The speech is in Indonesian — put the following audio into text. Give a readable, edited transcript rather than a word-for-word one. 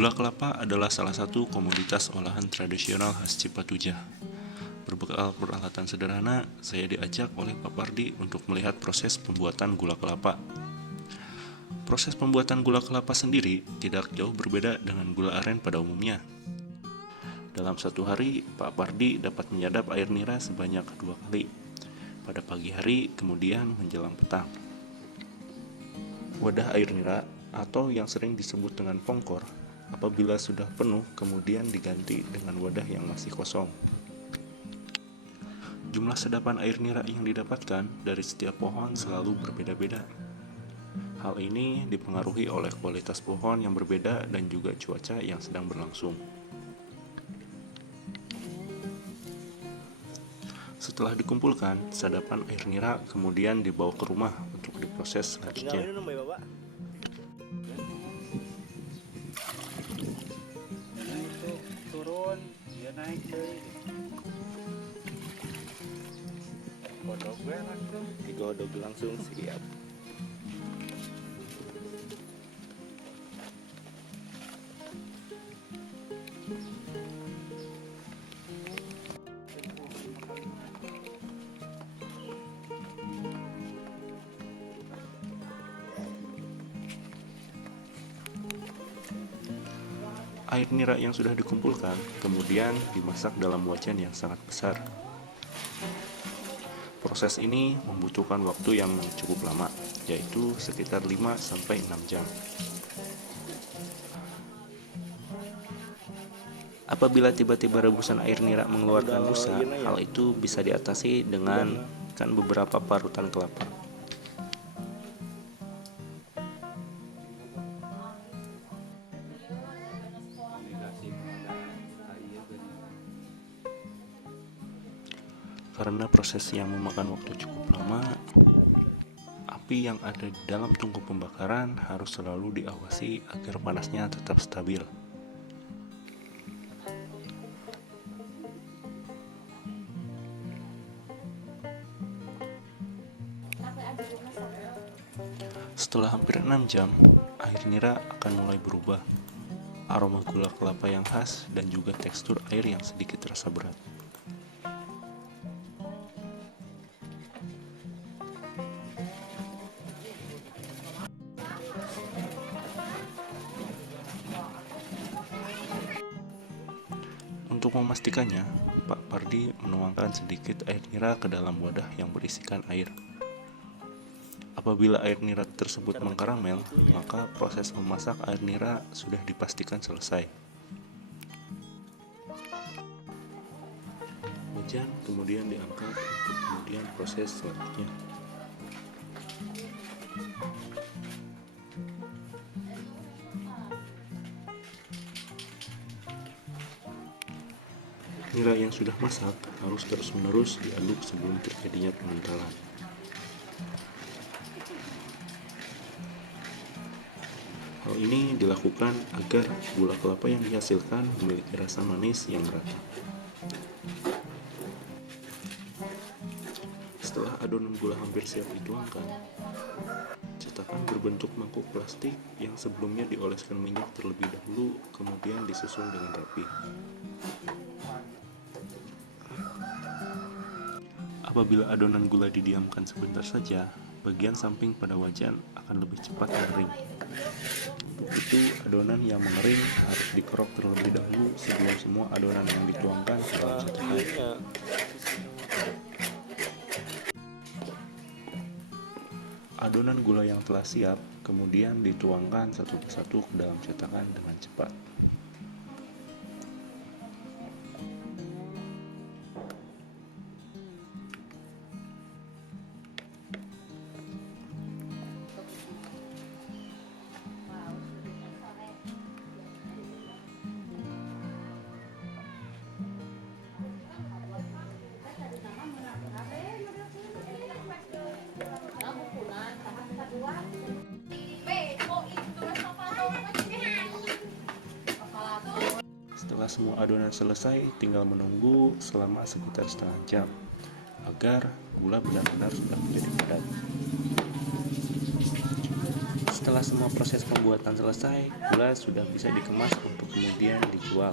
Gula kelapa adalah salah satu komoditas olahan tradisional khas Cipatujah. Berbekal peralatan sederhana, saya diajak oleh Pak Pardi untuk melihat proses pembuatan gula kelapa. Proses pembuatan gula kelapa sendiri tidak jauh berbeda dengan gula aren pada umumnya. Dalam satu hari, Pak Pardi dapat menyadap air nira sebanyak 2 kali, pada pagi hari kemudian menjelang petang. Wadah air nira atau yang sering disebut dengan pongkor, apabila sudah penuh kemudian diganti dengan wadah yang masih kosong. Jumlah sedapan air nira yang didapatkan dari setiap pohon selalu berbeda-beda. Hal ini dipengaruhi oleh kualitas pohon yang berbeda dan juga cuaca yang sedang berlangsung. Setelah dikumpulkan, sedapan air nira kemudian dibawa ke rumah untuk diproses selanjutnya. Turun, dia naik deh. Digodok langsung siap. Air nira yang sudah dikumpulkan kemudian dimasak dalam wajan yang sangat besar. Proses ini membutuhkan waktu yang cukup lama, yaitu sekitar 5-6 jam. Apabila tiba-tiba rebusan air nira mengeluarkan busa, hal itu bisa diatasi dengan beberapa parutan kelapa. Karena proses yang memakan waktu cukup lama, api yang ada di dalam tungku pembakaran harus selalu diawasi agar panasnya tetap stabil. Setelah hampir 6 jam, air nira akan mulai berubah. Aroma gula kelapa yang khas dan juga tekstur air yang sedikit terasa berat. Untuk memastikannya, Pak Pardi menuangkan sedikit air nira ke dalam wadah yang berisikan air. Apabila air nira tersebut mengkaramel, maka proses memasak air nira sudah dipastikan selesai. Wajan kemudian diangkat untuk kemudian proses selanjutnya. Nira yang sudah masak harus terus-menerus diaduk sebelum terjadinya pengentalan. Hal ini dilakukan agar gula kelapa yang dihasilkan memiliki rasa manis yang merata. Setelah adonan gula hampir siap dituangkan, cetakan berbentuk mangkuk plastik yang sebelumnya dioleskan minyak terlebih dahulu kemudian disusun dengan rapi. Apabila adonan gula didiamkan sebentar saja, bagian samping pada wajan akan lebih cepat mengering. Untuk itu, adonan yang mengering harus dikerok terlebih dahulu sebelum semua adonan yang dituangkan ke dalam cetakan. Adonan gula yang telah siap kemudian dituangkan satu persatu ke dalam cetakan dengan cepat. Setelah semua adonan selesai, tinggal menunggu selama sekitar setengah jam agar gula benar-benar sudah menjadi padat. Setelah semua proses pembuatan selesai, gula sudah bisa dikemas untuk kemudian dijual.